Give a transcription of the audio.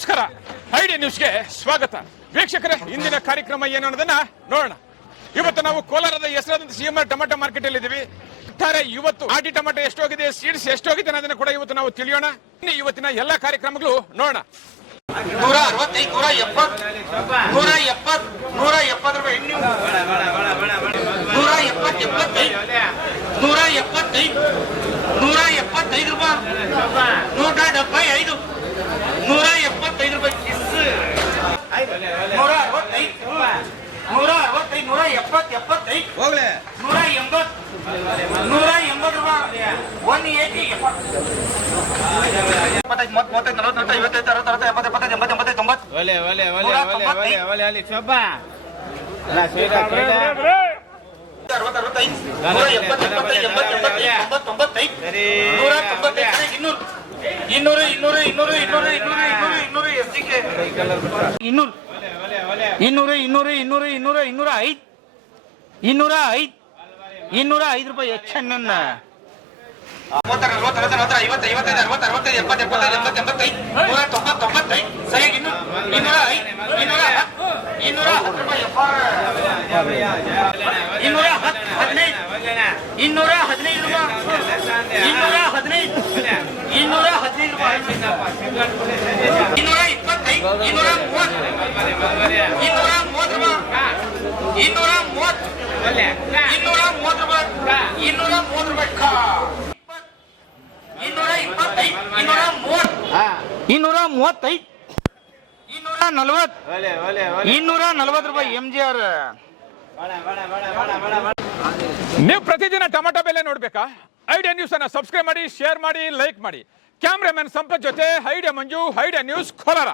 ನಮಸ್ಕಾರ. ಐಡಿ ನ್ಯೂಸ್ಗೆ ಸ್ವಾಗತ. ವೀಕ್ಷಕರೇ, ಇಂದಿನ ಕಾರ್ಯಕ್ರಮ ಏನು ಅನ್ನೋದನ್ನ ನೋಡೋಣ. ಇವತ್ತು ನಾವು ಕೋಲಾರದ ಹೆಸರಾದಂತ C M R tomato market ಅಲ್ಲಿ ಇದೀವಿ ಒಟ್ಟಾರೆ ಇವತ್ತು ಆಟಿ ಟೊಮೆಟೊ ಎಷ್ಟೋಗಿದೆ, ಸೀಡ್ಸ್ ಎಷ್ಟೋಗಿದೆ ಅನ್ನೋದನ್ನ ಕೂಡ ಇವತ್ತು ನಾವು ತಿಳಿಯೋಣ. ಇನ್ನು ಇವತ್ತಿನ ಎಲ್ಲಾ ಕಾರ್ಯಕ್ರಮಗಳು ನೋಡೋಣ. ಎಪ್ಪತ್ ಎಪ್ಪತ್ ನೂರ ಎಪ್ಪತ್ತೈದು ರೂಪಾಯಿ ನೂರ ಡెబ్బై ಐದು ನೂರ ಎಪ್ಪತ್ತೈದು ರೂಪಾಯಿ ಕಿಸ್ ನೂರ ಅರವತ್ತೈದು ನೂರ ಅರವತ್ತೈದು ನೂರ ಎಪ್ಪತ್ ಎಪ್ಪತ್ತೈದು ನೂರ ಎಂಬತ್ ನೂರ ಎಂಬತ್ತು ರೂಪಾಯಿ ಒನ್ ಏಟಿ ಎಪ್ಪತ್ತೈದು ಮೂವತ್ತು ಮೂವತ್ತೈದು ನಲವತ್ತು ನಲವತ್ತು ಐವತ್ತೈದು ಅರವತ್ತು ಅರವತ್ತು ಎಪ್ಪತ್ತು ಎಪ್ಪತ್ತೈದು ಎಂಬತ್ತು ಎಂಬತ್ತೈದು ತೊಂಬತ್ತು ಒಲೆ ಒಲೆ ಒಲೆ ನೂರ ಒಲೆ ಒಲೆ ತೊಂಬತ್ತೈದು. ಒಲೆ ಅಲ್ಲಿ ಶೋಭ ಅಲ್ಲ ಸ್ವೀಟ ಸ್ವೀಟ ಅರವತ್ತು ಅರವತ್ತೈದು ನೂರ ಎಪ್ಪತ್ತು ಎಪ್ಪತ್ತೈದು ಎಂಬತ್ತು ಎಂಬತ್ತೈದು ತೊಂಬತ್ತು ತೊಂಬತ್ತೈದು ಸರಿ ನೂರ ತೊಂಬತ್ತೈದು ಇನ್ನೂರು ಇನ್ನೂರು ಇನ್ನೂರು ಇನ್ನೂರು ಇನ್ನೂರು ಇನ್ನೂರು ಇನ್ನೂರು ಇನ್ನೂರು ಎಸ್ ಡಿ ಕೆ ಇನ್ನೂರು ಇನ್ನೂರು ಇನ್ನೂರು ಇನ್ನೂರು, ಇನ್ನೂರ ಇನ್ನೂರ ಐದು. ಇನ್ನೂರ ಐದು. ಇನ್ನೂರ ಐದು ರೂಪಾಯಿ ಎಚ್ ಎನ್ ಎನ್ ಇನ್ನೂರ ಹದಿನೈದು ಇನ್ನೂರ ಹದಿನೈದು ರೂಪಾಯಿ. ಇನ್ನೂರ ಹದಿನೈದು ಇನ್ನೂರ ಹದಿನೈದು ರೂಪಾಯಿ. ಇನ್ನೂರ ಮೂವತ್ತು ಇನ್ನೂರ ಮೂವತ್ತು ರೂಪಾಯಿ ಇನ್ನೂರ ಮೂವತ್ತು ಇನ್ನೂರ ಮೂವತ್ತು ರೂಪಾಯಿ ಇನ್ನೂರ ಮೂವತ್ತು ರೂಪಾಯಿ. ಇನ್ನೂರ ಇಪ್ಪತ್ತೈದು ಇನ್ನೂರ ಮೂವತ್ತು ಇನ್ನೂರ ಮೂವತ್ತೈದು ಇನ್ನೂರ ನಲವತ್ತು ಇನ್ನೂರ ನಲವತ್ತು ರೂಪಾಯಿ ಎಂ ಜಿ ಆರ್ ನೀವು ಪ್ರತಿದಿನ ಟೊಮೆಟೊ ಬೆಲೆ ನೋಡ್ಬೇಕಾ ಐಡಿಯಾ ನ್ಯೂಸ್ ಅನ್ನ ಸಬ್ಸ್ಕ್ರೈಬ್ ಮಾಡಿ ಶೇರ್ ಮಾಡಿ ಲೈಕ್ ಮಾಡಿ ಕ್ಯಾಮ್ರಾಮನ್ ಸಂಪತ್ ಜೊತೆ, idea Manju, idea news Kolar